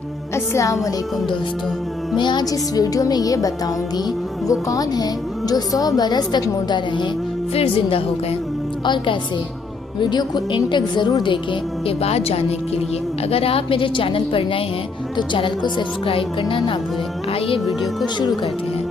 السلام علیکم دوستوں، میں آج اس ویڈیو میں یہ بتاؤں گی وہ کون ہیں جو 100 برس تک مردہ رہیں پھر زندہ ہو گئے اور کیسے۔ ویڈیو کو اینڈ تک ضرور دیکھیں یہ بات جاننے کے لیے۔ اگر آپ میرے چینل پر نئے ہیں تو چینل کو سبسکرائب کرنا نہ بھولیں۔ آئیے ویڈیو کو شروع کرتے ہیں۔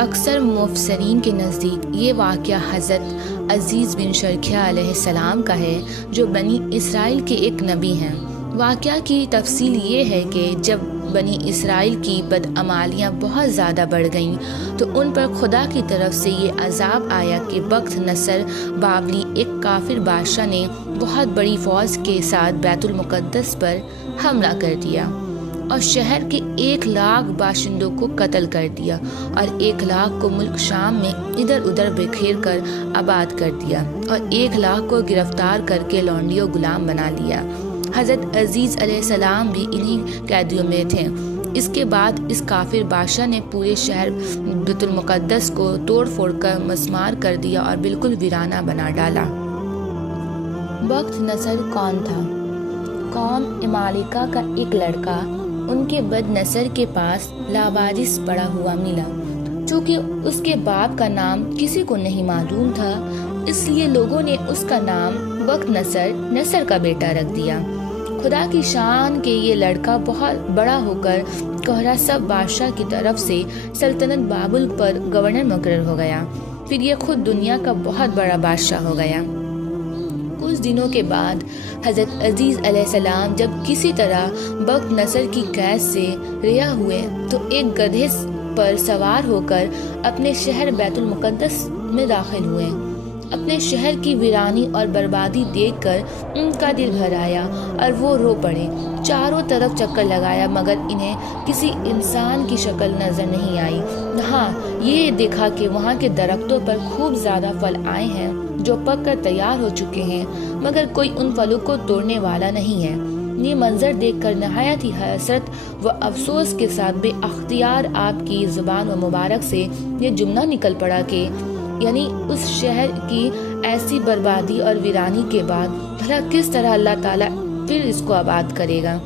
اکثر مفسرین کے نزدیک یہ واقعہ حضرت عزیز بن شرخیہ علیہ السلام کا ہے، جو بنی اسرائیل کے ایک نبی ہیں۔ واقعہ کی تفصیل یہ ہے کہ جب بنی اسرائیل کی بدعمالیاں بہت زیادہ بڑھ گئیں تو ان پر خدا کی طرف سے یہ عذاب آیا کہ بخت نصر بابلی ایک کافر بادشاہ نے بہت بڑی فوج کے ساتھ بیت المقدس پر حملہ کر دیا اور شہر کے 1,00,000 باشندوں کو قتل کر دیا اور 1,00,000 کو ملک شام میں ادھر ادھر بکھیر کر آباد کر دیا اور 1,00,000 کو گرفتار کر کے لونڈی و غلام بنا لیا۔ حضرت عزیز علیہ السلام بھی انہی قیدیوں میں تھے۔ اس کے بعد اس کافر بادشاہ نے پورے شہر بیت المقدس کو توڑ پھوڑ کر مسمار کر دیا اور بالکل ویرانہ بنا ڈالا۔ بخت نصر کون تھا؟ قوم عمالقہ کا ایک لڑکا ان کے بد نصر کے پاس لاوارث پڑا ہوا ملا۔ چونکہ اس کے باپ کا نام کسی کو نہیں معلوم تھا، اس لیے لوگوں نے اس کا نام بخت نصر کا بیٹا رکھ دیا۔ خدا کی شان کہ یہ لڑکا بہت بڑا ہو کر قہرہ سب بادشاہ کی طرف سے سلطنت بابل پر گورنر مقرر ہو گیا۔ پھر یہ خود دنیا کا بہت بڑا بادشاہ ہو گیا۔ کچھ دنوں کے بعد حضرت عزیز علیہ السلام جب کسی طرح بخت نصر کی قید سے رہا ہوئے تو ایک گدھے پر سوار ہو کر اپنے شہر بیت المقدس میں داخل ہوئے۔ اپنے شہر کی ویرانی اور بربادی دیکھ کر ان کا دل بھر آیا اور وہ رو پڑے۔ چاروں طرف چکر لگایا مگر انہیں کسی انسان کی شکل نظر نہیں آئی۔ ہاں، یہ دیکھا کہ وہاں کے درختوں پر خوب زیادہ پھل آئے ہیں جو پک کر تیار ہو چکے ہیں، مگر کوئی ان پھلوں کو توڑنے والا نہیں ہے۔ یہ منظر دیکھ کر نہایت ہی حسرت و افسوس کے ساتھ بے اختیار آپ کی زبان و مبارک سے یہ جملہ نکل پڑا کہ یعنی اس شہر کی ایسی بربادی اور ویرانی کے بعد بھلا کس طرح اللہ تعالیٰ پھر اس کو آباد کرے گا۔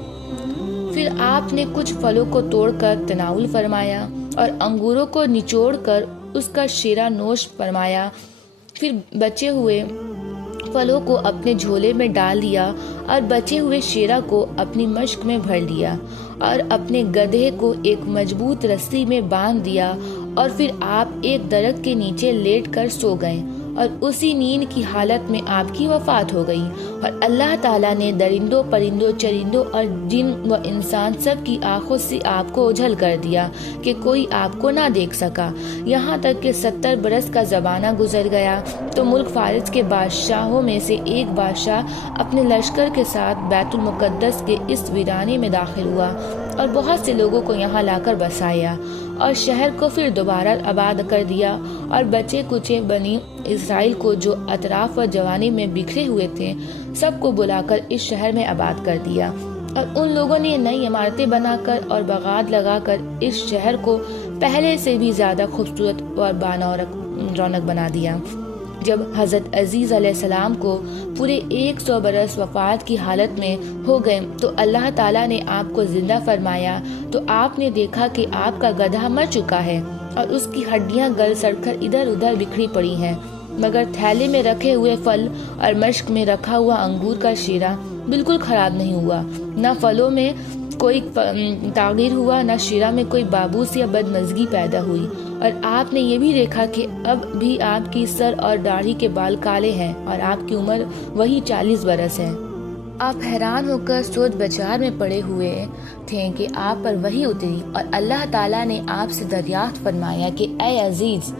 پھر آپ نے کچھ پھلوں کو توڑ کر تناول فرمایا اور انگوروں کو نچوڑ کر اس کا شیرہ نوش فرمایا۔ پھر بچے ہوئے پھلوں کو اپنے جھولے میں ڈال دیا اور بچے ہوئے شیرہ کو اپنی مشک میں بھر لیا اور اپنے گدھے کو ایک مضبوط رسی میں باندھ دیا اور پھر آپ ایک درخت کے نیچے لیٹ کر سو گئے اور اسی نیند کی حالت میں آپ کی وفات ہو گئی۔ اور اللہ تعالیٰ نے درندوں، پرندوں، چرندوں اور جن و انسان سب کی آنکھوں سے آپ کو اوجھل کر دیا کہ کوئی آپ کو نہ دیکھ سکا۔ یہاں تک کہ 70 برس کا زمانہ گزر گیا تو ملک فارس کے بادشاہوں میں سے ایک بادشاہ اپنے لشکر کے ساتھ بیت المقدس کے اس ویرانے میں داخل ہوا اور بہت سے لوگوں کو یہاں لا کر بسایا اور شہر کو پھر دوبارہ آباد کر دیا اور بچے کچے بنی اسرائیل کو جو اطراف و جوانی میں بکھرے ہوئے تھے سب کو بلا کر اس شہر میں آباد کر دیا اور ان لوگوں نے نئی عمارتیں بنا کر اور باغات لگا کر اس شہر کو پہلے سے بھی زیادہ خوبصورت اور رونق بنا دیا۔ جب حضرت عزیز علیہ السلام کو پورے 100 برس وفات کی حالت میں ہو گئے تو اللہ تعالیٰ نے آپ کو زندہ فرمایا تو آپ نے دیکھا کہ آپ کا گدھا مر چکا ہے اور اس کی ہڈیاں گل سڑ کر ادھر ادھر بکھری پڑی ہیں، مگر تھیلے میں رکھے ہوئے پھل اور مشک میں رکھا ہوا انگور کا شیرہ بالکل خراب نہیں ہوا۔ نہ پھلوں میں کوئی تغیر ہوا، نہ شیرہ میں کوئی بابوس یا بدمزگی پیدا ہوئی۔ اور آپ نے یہ بھی دیکھا کہ اب بھی آپ کی سر اور داڑھی کے بال کالے ہیں اور آپ کی عمر وہی 40 برس ہے۔ آپ حیران ہو کر سوچ بچار میں پڑے ہوئے تھے کہ آپ پر وحی اتری اور اللہ تعالیٰ نے آپ سے دریافت فرمایا کہ اے عزیز،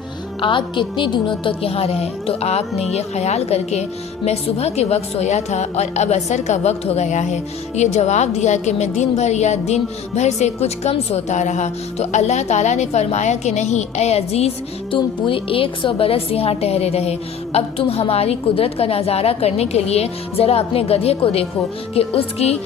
آپ کتنے دنوں تک یہاں رہیں؟ تو آپ نے یہ خیال کر کے میں صبح کے وقت سویا تھا اور اب عصر کا وقت ہو گیا ہے، یہ جواب دیا کہ میں دن بھر یا دن بھر سے کچھ کم سوتا رہا۔ تو اللہ تعالیٰ نے فرمایا کہ نہیں اے عزیز، تم پورے 100 برس یہاں ٹھہرے رہے۔ اب تم ہماری قدرت کا نظارہ کرنے کے لیے ذرا اپنے گدھے کو دیکھو کہ اس کی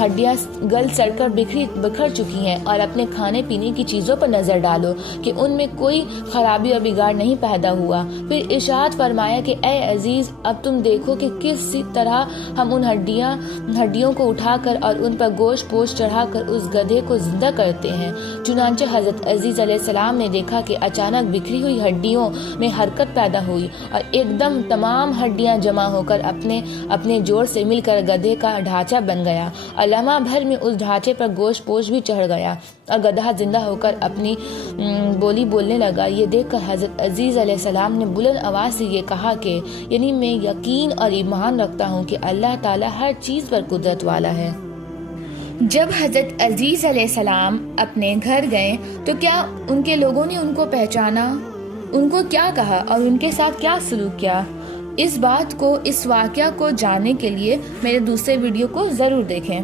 ہڈیاں گل سڑ کر بکھر چکی ہیں، اور اپنے کھانے پینے کی چیزوں پر نظر ڈالو کہ ان میں کوئی خرابی اور بگاڑ انکار نہیں پیدا ہوا۔ پھر ارشاد فرمایا کہ اے عزیز، اب تم دیکھو کہ کس طرح ہم ان ہڈیوں کو اٹھا کر اور ان پر گوشت پوش چڑھا کر اس گدھے کو زندہ کرتے ہیں۔ چنانچہ حضرت عزیز علیہ السلام نے دیکھا کہ اچانک بکھری ہوئی ہڈیوں میں حرکت پیدا ہوئی اور ایک دم تمام ہڈیاں جمع ہو کر اپنے جوڑ سے مل کر گدھے کا ڈھانچہ بن گیا اور لمحہ بھر میں اس ڈھانچے پر گوشت پوش بھی چڑھ گیا اور گدھا زندہ ہو کر اپنی بولی بولنے لگا۔ یہ دیکھ کر حضرت عزیز علیہ السلام نے بلند آواز سے یہ کہا کہ یعنی میں یقین اور ایمان رکھتا ہوں کہ اللہ تعالیٰ ہر چیز پر قدرت والا ہے۔ جب حضرت عزیز علیہ السلام اپنے گھر گئے تو کیا ان کے لوگوں نے ان کو پہچانا، ان کو کیا کہا اور ان کے ساتھ کیا سلوک کیا؟ اس واقعہ کو جاننے کے لیے میرے دوسرے ویڈیو کو ضرور دیکھیں۔